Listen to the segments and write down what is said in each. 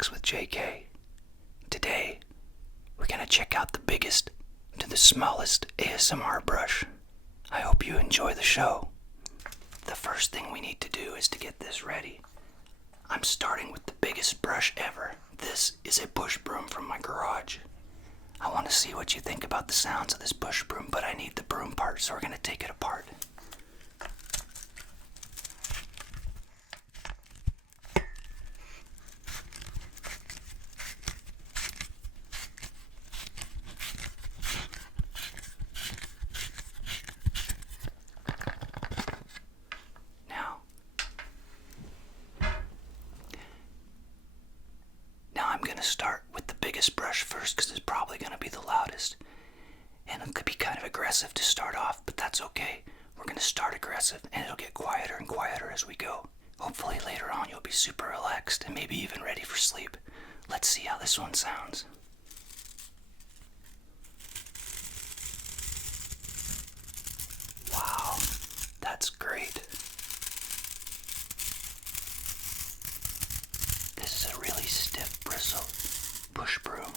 Relax with JK. Today, we're gonna check out the biggest to the smallest ASMR brush. I hope you enjoy the show. The first thing we need to do is to get this ready. I'm starting with the biggest brush ever. This is a bush broom from my garage. I want to see what you think about the sounds of this bush broom, but I need the broom part, so we're gonna take it apart. Now I'm going to start with the biggest brush first because it's probably going to be the loudest. And it could be kind of aggressive to start off, but that's okay. We're going to start aggressive and it'll get quieter and quieter as we go. Hopefully later on you'll be super relaxed and maybe even ready for sleep. Let's see how this one sounds. Wow, that's great. This is a really stiff bristle bush broom.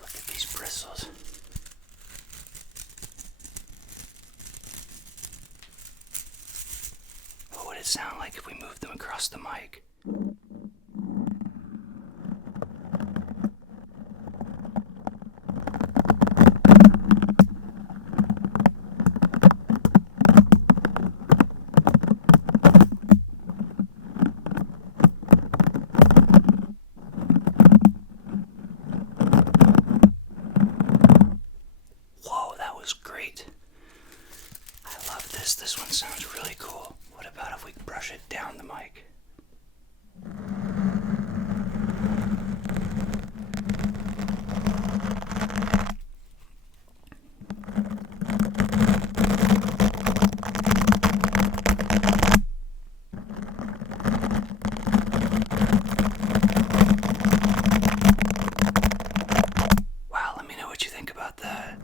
Look at these bristles. What would it sound like if we moved them across the mic? Whoa, that was great. I love this. This one sounds really cool. What about if we brush it down the mic? Wow, let me know what you think about that.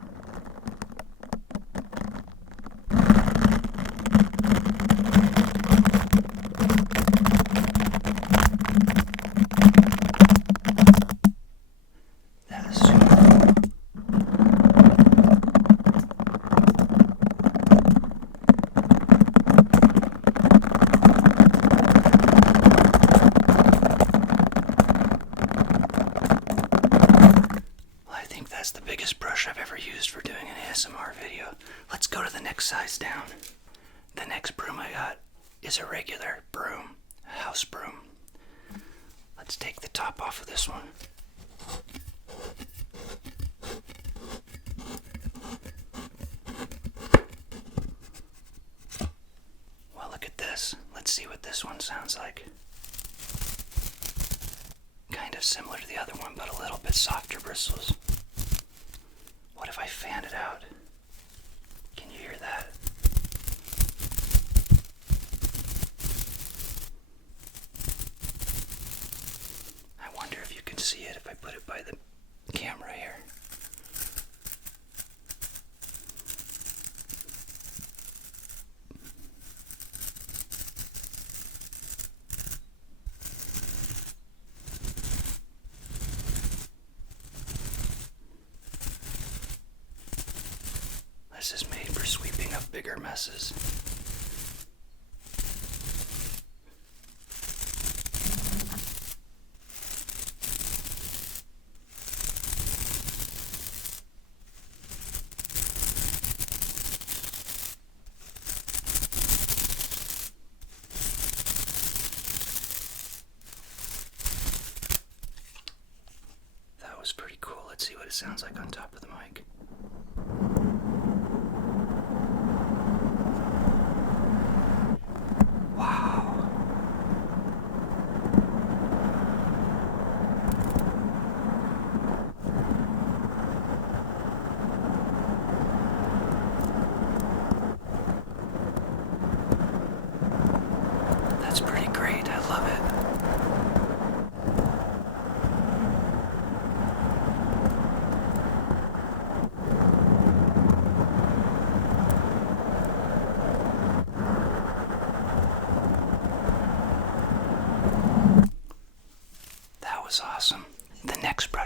That is super cool. Well, I think that's the biggest brush I've ever used for doing an ASMR video. Let's go to the next size down. The next broom I got is a regular broom, a house broom. Let's take the top off of this one. Well, look at this. Let's see what this one sounds like. Kind of similar to the other one, but a little bit softer bristles. What if I fan it out? Can you hear that? I wonder if you can see it if I put it by the camera here. This is made for sweeping up bigger messes. That was pretty cool. Let's see what it sounds like on top of the mic. Wow.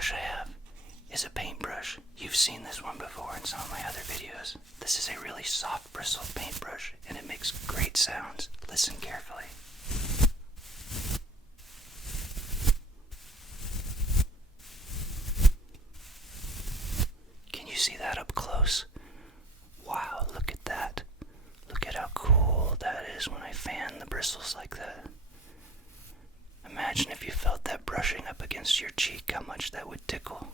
brush I have is a paintbrush. You've seen this one before in some of my other videos. This is a really soft bristle paintbrush, and it makes great sounds. Listen carefully. Can you see that up close? Wow, look at that. Look at how cool that is when I fan the bristles like that. Imagine if you felt that brushing up against your cheek, how much that would tickle.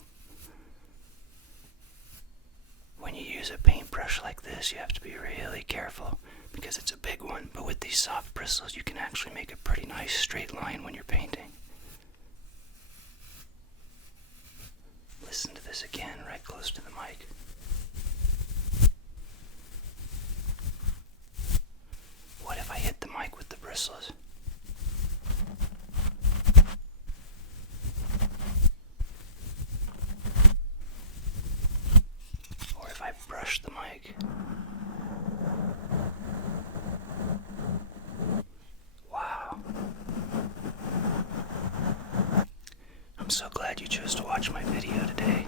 When you use a paintbrush like this, you have to be really careful because it's a big one, but with these soft bristles you can actually make a pretty nice straight line when you're painting. Listen to this again, right close to the mic. What if I hit the mic with the bristles? Or if I brush the mic? Wow. I'm so glad you chose to watch my video today.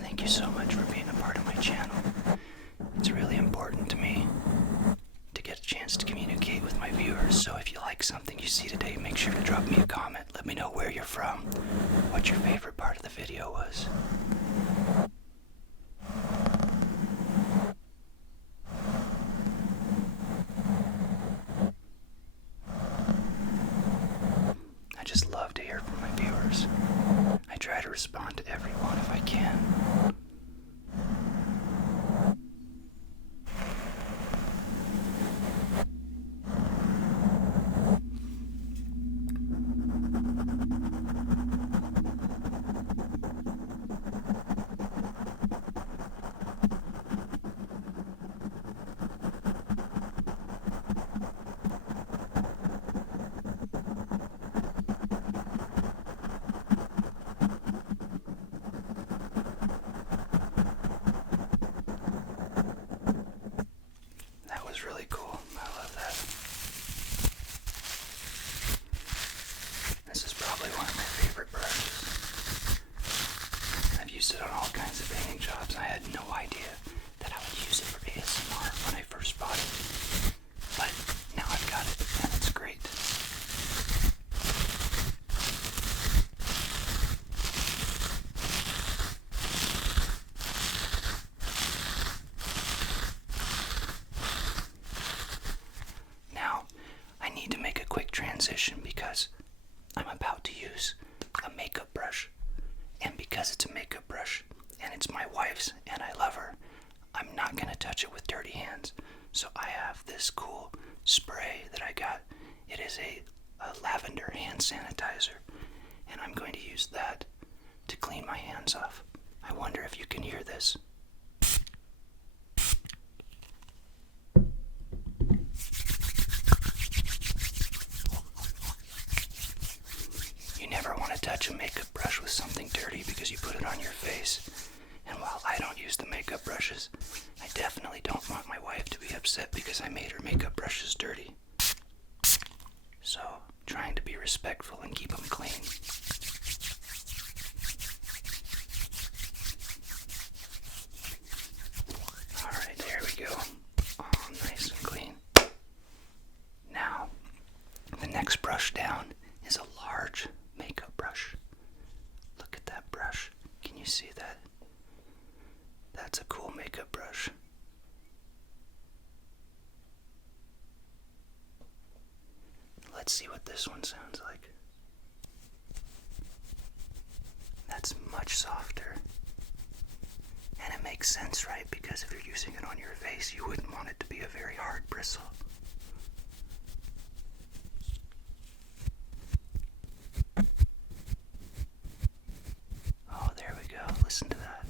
Thank you so much for being a part of my channel. It's really important to me to get a chance to communicate with my viewers, so if you like something you see today, make sure to drop me a comment. Let me know where you're from, what your favorite part of the video was. I just love to hear from my viewers. I try to respond to everyone if I can. That was really cool. I love that. This is probably one of my favorite brushes. I've used it on all kinds of painting jobs. I had no idea that I would use it for ASMR when I first bought it. But now I've got it, and it's great. Now, I need to make a quick transition because I'm about to use a makeup brush. And because it's a makeup brush, and it's my wife's, and I love her, I'm not going to touch it with dirty hands. So I have this cool spray that I got. It is a lavender hand sanitizer, and I'm going to use that to clean my hands off. I wonder if you can hear this. You never want to touch a makeup brush with something dirty because you put it on your face. And while I don't use the makeup brushes, I definitely don't want my wife to be upset because I made her makeup brushes dirty. So, trying to be respectful and keep them clean. Alright, there we go. All nice and clean. Now, the next brush down is a large makeup brush. Look at that brush. Can you see that? That's a cool makeup brush. Let's see what this one sounds like. That's much softer. And it makes sense, right? Because if you're using it on your face, you wouldn't want it to be a very hard bristle. Oh, there we go. Listen to that.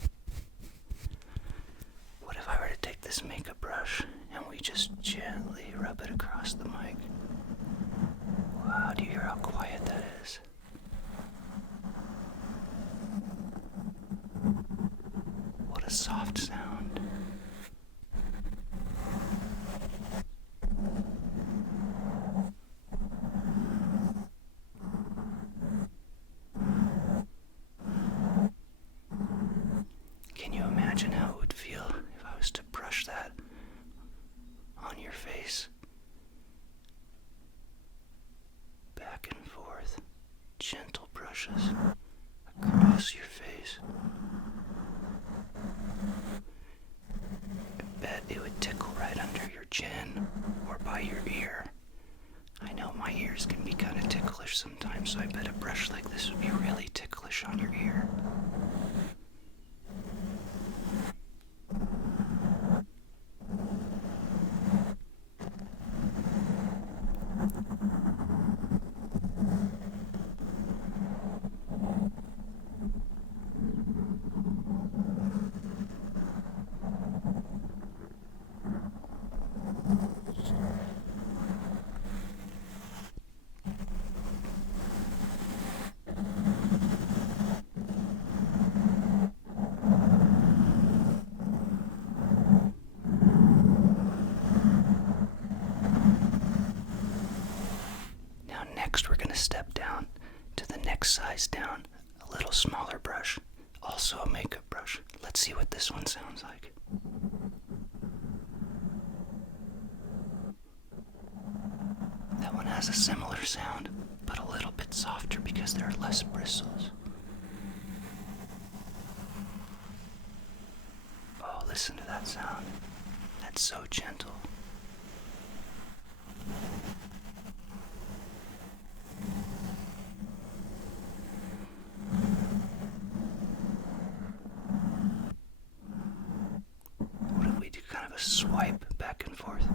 What if I were to take this makeup brush and we just gently rub it across the mic? Wow, do you hear how quiet that is? What a soft sound. across your face. I bet it would tickle right under your chin or by your ear. I know my ears can be kind of ticklish sometimes, so I bet a brush like this would be really ticklish on your ear. Next, we're going to step down to the next size down, a little smaller brush, also a makeup brush. Let's see what this one sounds like. That one has a similar sound, but a little bit softer because there are less bristles. Oh, listen to that sound. That's so gentle. What if we do kind of a swipe back and forth?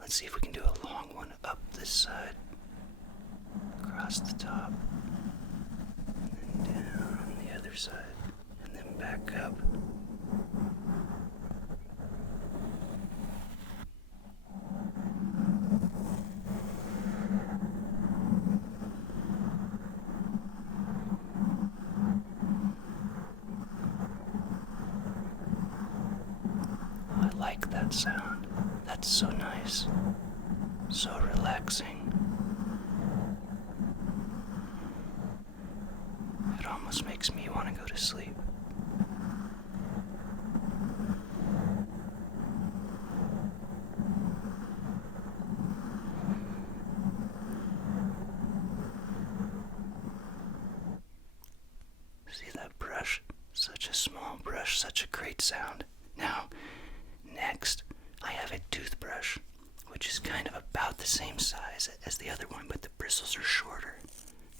Let's see if we can do a long one up this side, across the top, and then down on the other side, and then back up. Oh, I like that sound. That's so nice. So relaxing. It almost makes me want to go to sleep. See that brush? Such a small brush, such a great sound. Now, next, I have a toothbrush, which is kind of about the same size as the other one, but the bristles are shorter.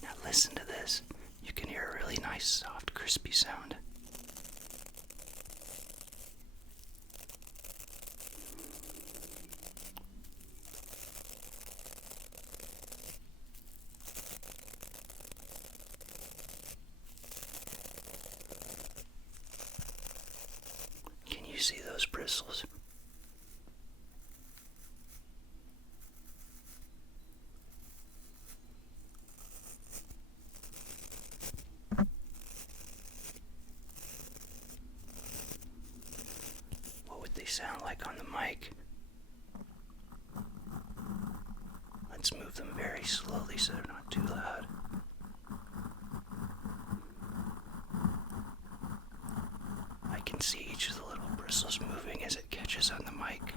Now listen to this. You can hear a really nice, soft, crispy sound. Can you see those bristles? What would they sound like on the mic? Let's move them very slowly so they're not too loud. I can see each of the little bristles moving as it catches on the mic.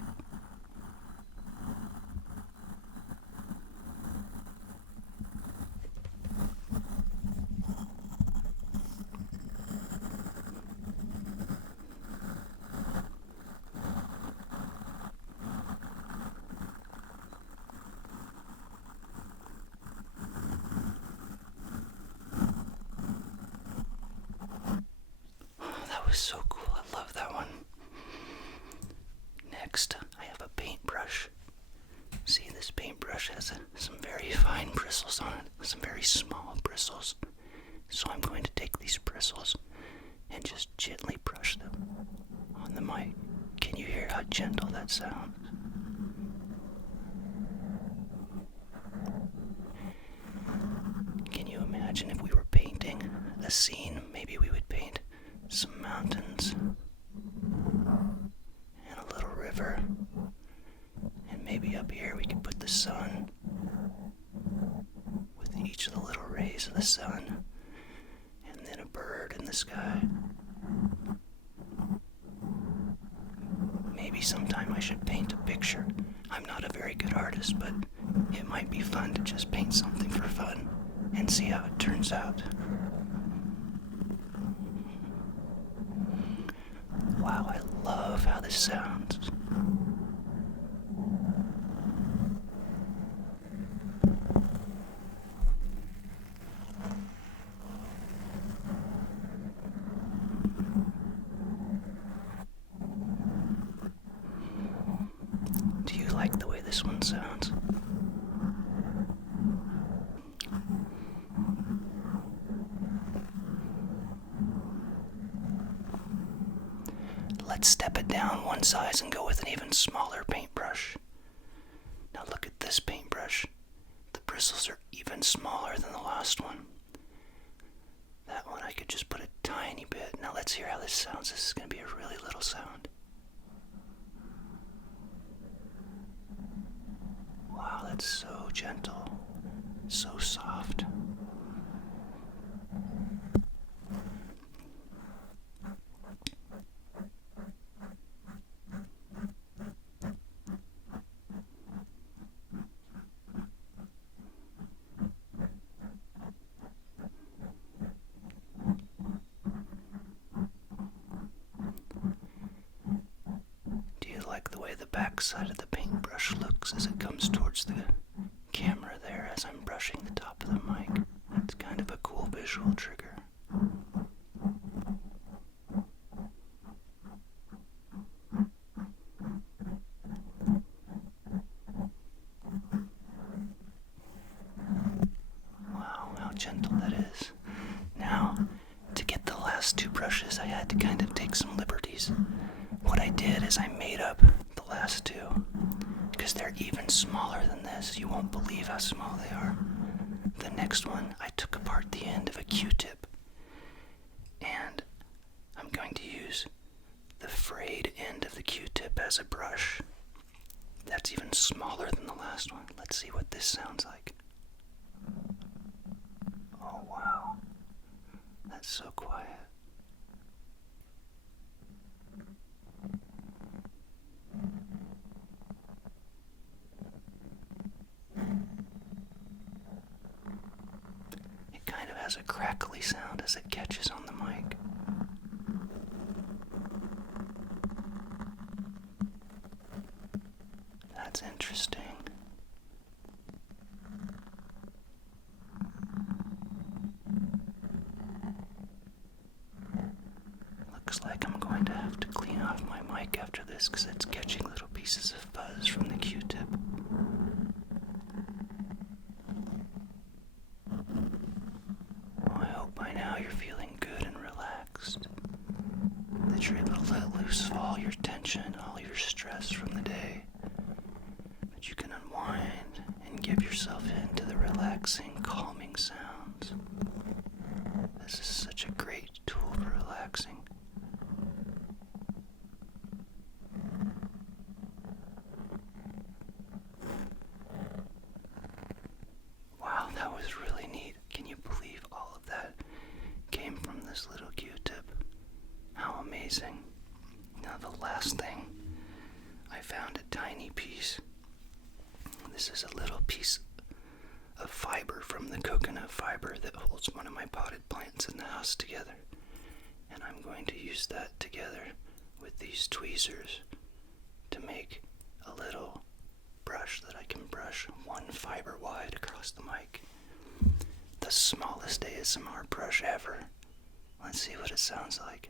That was so cool. I love that one. Next, I have a paintbrush. See, this paintbrush has some very fine bristles on it, some very small bristles. So I'm going to take these bristles and just gently brush them on the mic. Can you hear how gentle that sounds? Can you imagine if we were painting a scene? Maybe we would paint some mountains and a little river, and maybe up here we could put the sun with each rays of the sun, and then a bird in the sky. Maybe sometime I should paint a picture. I'm not a very good artist, but it might be fun to just paint something for fun and see how it turns out. Wow, I love how this sounds. Do you like the way this one sounds? Let's step it down one size and go with an even smaller paintbrush. Now look at this paintbrush. The bristles are even smaller than the last one. That one I could just put a tiny bit. Now let's hear how this sounds. This is going to be a really little sound. Wow, that's so gentle, so soft. Like the way the back side of the paintbrush looks as it comes towards the camera there as I'm brushing the top of the mic. That's kind of a cool visual trigger. Wow, how gentle that is. Now, to get the last two brushes, I had to kind of take some liberties. What I did is I made up the last two, because they're even smaller than this. You won't believe how small they are. The next one, I took apart the end of a Q-tip, and I'm going to use the frayed end of the Q-tip as a brush. That's even smaller than the last one. Let's see what this sounds like. Oh wow, that's so quiet. It kind of has a crackly sound as it catches on the mic. That's interesting. Looks like I'm going to have to clean off my mic after this because it's catching little pieces of fuzz from the Q-tip. I hope by now you're feeling good and relaxed, that you're able to let loose all your tension, all your stress from the day, that you can unwind and give yourself into the relaxing, calming sounds. This is such a great tool for relaxing. Wow, that was really neat. Can you believe all of that came from this little Q-tip? How amazing. Now the last thing, I found a tiny piece. This is a little piece of fiber from the coconut fiber that holds one of my potted plants in the house together. And I'm going to use that together with these tweezers to make a little brush that I can brush one fiber wide across the mic. The smallest ASMR brush ever. Let's see what it sounds like.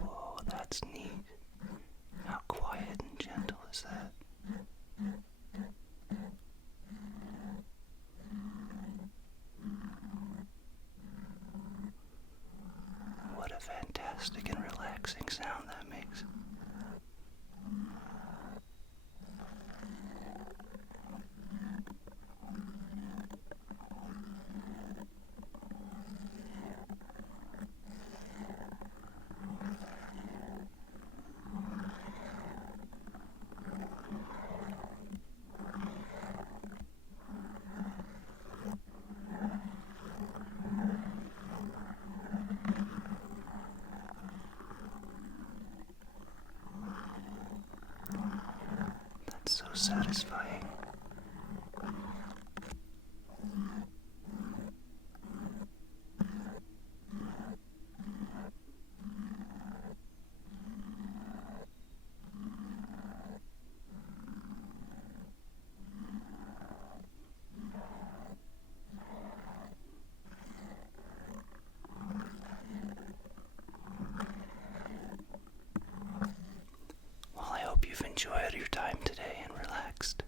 Whoa, that's neat. How quiet and gentle is that? What a fantastic and relaxing sound that makes. satisfying. Well, I hope you've enjoyed your time today and relaxed,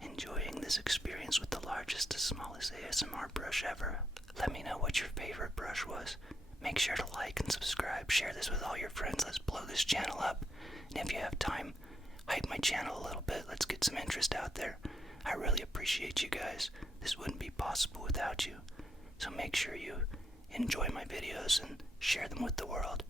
enjoying this experience with the largest to smallest ASMR brush ever. Let me know what your favorite brush was. Make sure to like and subscribe. Share this with all your friends. Let's blow this channel up. And if you have time, hype my channel a little bit. Let's get some interest out there. I really appreciate you guys. This wouldn't be possible without you. So make sure you enjoy my videos and share them with the world.